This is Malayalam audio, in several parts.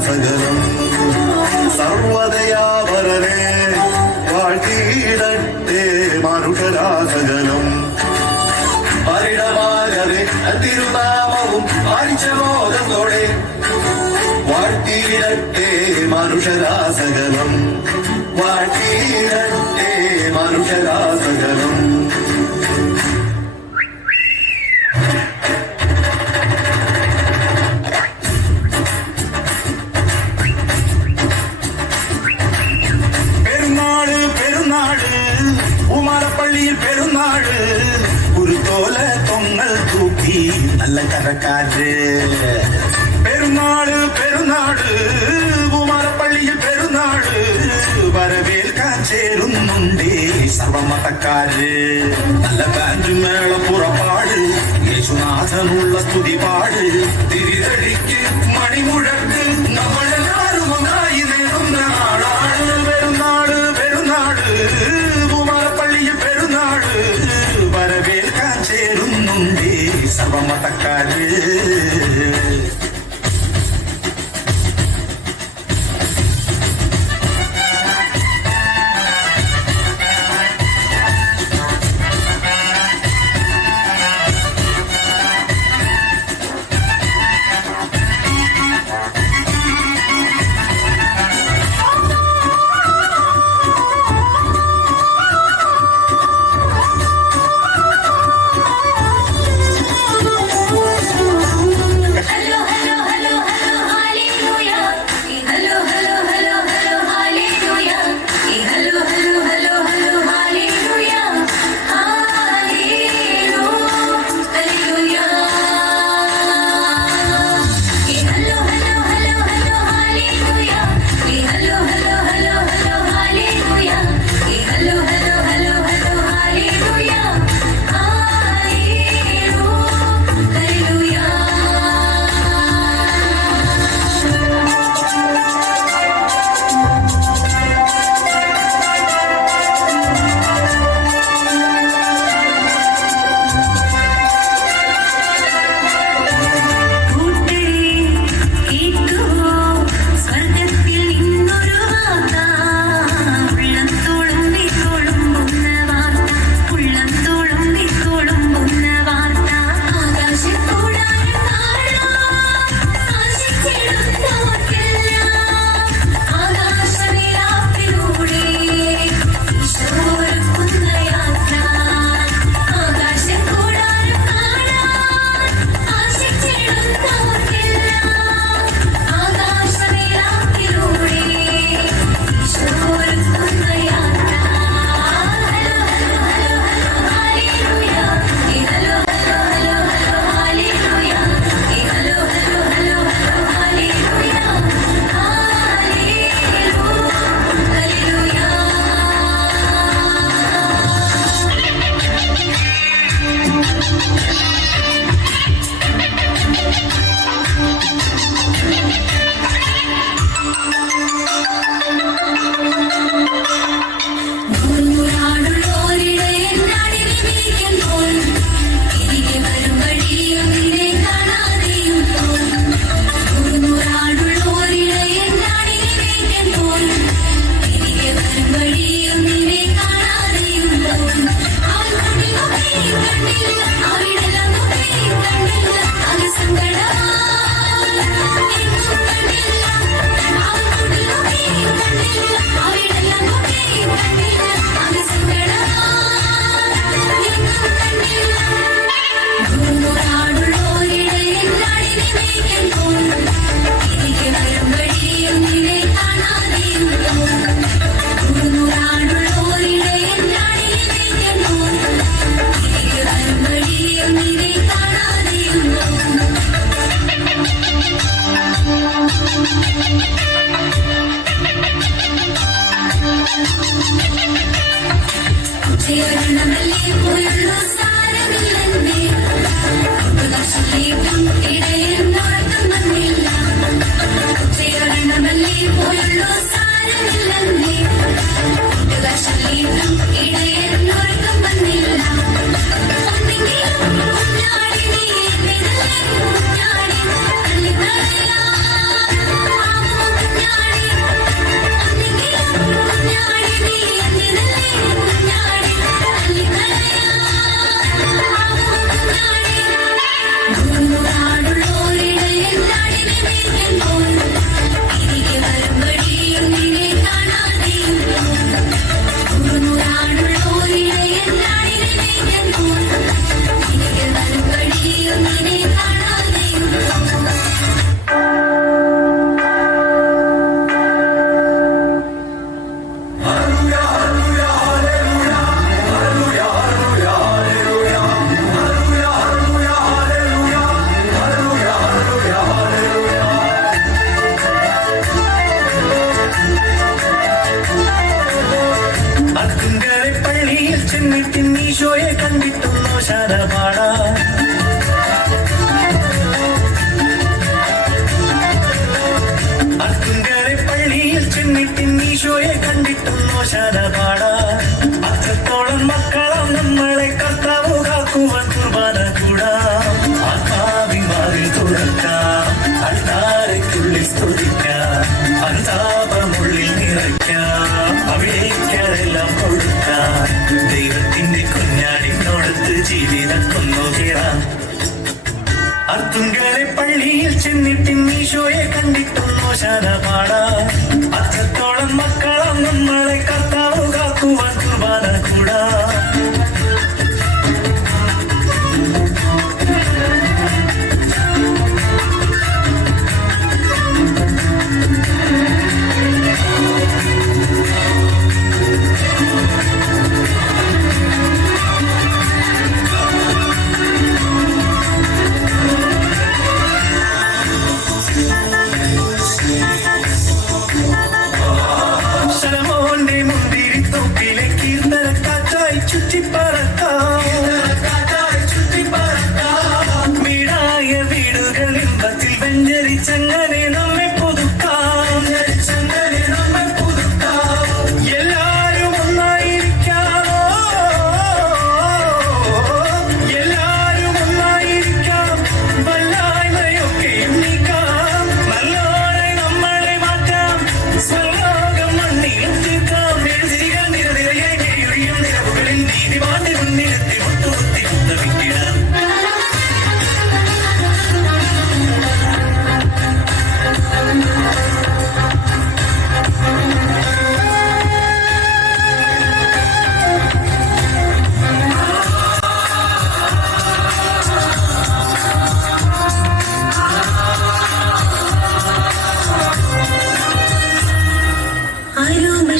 സകലം സർവദയാവരനെ വാഴ്ത്തി വാഴ്ത്തിയിടട്ടെ മനുഷ്യരാസകലം പരിണമാകവേ തിരുനാമവും പരിചബോധത്തോടെ വാഴ്ത്തിയിടട്ടെ മനുഷ്യരാസകലം വാഴ്ത്തിയിടട്ടെ മനുഷ്യരാസകലം ഉമാരപ്പള്ളിയിൽ പെരുന്നാട് ഒരു തോല തൊങ്ങൽ തൂക്കി നല്ല കരക്കാറ്റ് പെരുന്നാട് ഉമാരപ്പള്ളിയിൽ പെരുന്നാട് വരവേൽക്കാൻ ചേരുന്നുണ്ടേ സർവമതക്കാര് നല്ല ബാൻഡ് മേള പുറപ്പാട് യേശുനാഥനുള്ള സ്തുതിപാട് തിരിതടിക്ക് മണിമുഴക്ക് നമ്മളെല്ലാവരും ഒന്നായി നേരുന്ന നാടാണ് പെരുന്നാട് പെരുന്നാട് വരവേൽക്കാൻ ചേരുന്നുണ്ടേ സർവമതക്കാര് ചെന്നിട്ടിൻ ഈശോയെ കണ്ടിട്ടുന്നോ ശരപാട അത്തുങ്കരെ പള്ളിയിൽ ചെന്നിട്ടിൻ ഈശോയെ കണ്ടിട്ടുന്നോ ശരപാട അത്രത്തോളം മക്കളാം നമ്മളെ കർത്താവ് കാക്കുവാൻ കുർബാന കൂടാം ആത്മാവിമാറിൽ തുറക്കാം അൾത്താരയ്ക്കുള്ളിൽ സ്തുതിക്കാം അനുതാപമുള്ളിൽ നിറയ്ക്കാം അവിടേക്കെല്ലാം കൊടുക്കാം ദൈവത്തിന്റെ കുഞ്ഞാടിനോടത്ത് ജീവിതം കൊന്നുകേറാം അത്തുങ്കരെ പള്ളിയിൽ ചെന്നിട്ടിൻ ഈശോയെ കണ്ടിട്ടുന്നോ ശരപാട അത്രത്തോളം മക്കളാം നമ്മളെ കർത്താവ് കാക്കുവാൻ കുർബാന കൂടാം ശലമോന്റെ മുന്തിരിത്തോപ്പിലെ കീർത്തനക്കാറ്റായി ചുറ്റിപ്പറക്കാം വീടായ വീടുകൾ ഇമ്പത്തിൽ വെഞ്ചരിച്ചങ്ങനെ നമ്മെ പുതുക്കാം എല്ലാരും ഒന്നായിരിക്കാമോ എല്ലാരും ഒന്നായിരിക്കാം വല്ലായ്മയൊക്കെ നീക്കാം നല്ലോരെ നമ്മളെ മാറ്റാം സ്വർലോകം മണ്ണിലും തീർക്കാം എഴുതിരിക്കാൻ നിരനിരയായി നെയ്യൊഴിയും നിലവുകളിൽ നീതിമാന്റെ മുൻനിരത്തി മുട്ടുകുത്തി മുത്തമിട്ടിടാം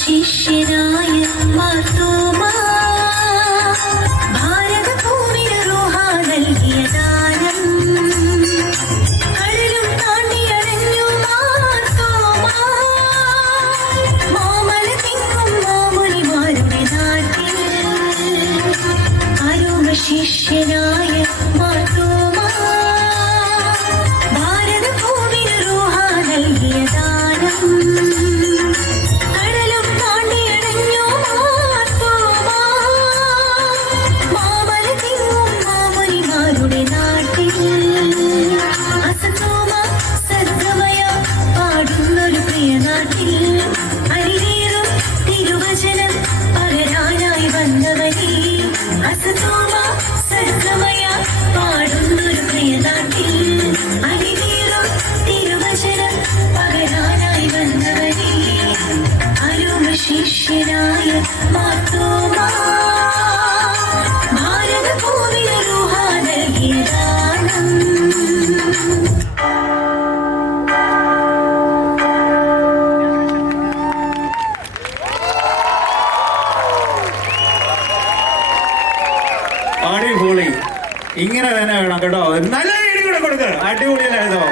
ശിഷ്യനായ മാർത്തോമാ ഭാരതഭൂമിന് റൂഹ നൽകിയ ദാനം കടലും താണ്ടിയടഞ്ഞു മാർത്തോമാ മാമല തിങ്ങും മാമുനിമാരുടെ നാട്ടിൽ അരുമ ശിഷ്യനായ മാർത്തോമാ ഭാരതഭൂമിന് റൂഹ നൽകിയ ദാനം തിരുവചനം പകരാനായി വന്നവനേ അസതോമ സദ്ഗമയ പാടുന്നൊരു പ്രിയനാട്ടിൽ അരിനീറും തിരുവചനം പകരാനായി വന്നവനേ അരുമ ശിഷ്യനായ മാർത്തോമാ ഭാരതഭൂമിന് റൂഹ നൽകിയ ദാനം അടിപൊളി ഇങ്ങനെ തന്നെ വേണം കേട്ടോ നല്ല രീതികൂടെ കൊടുക്കുക അടിപൊളിയല്ലായിരുന്നോ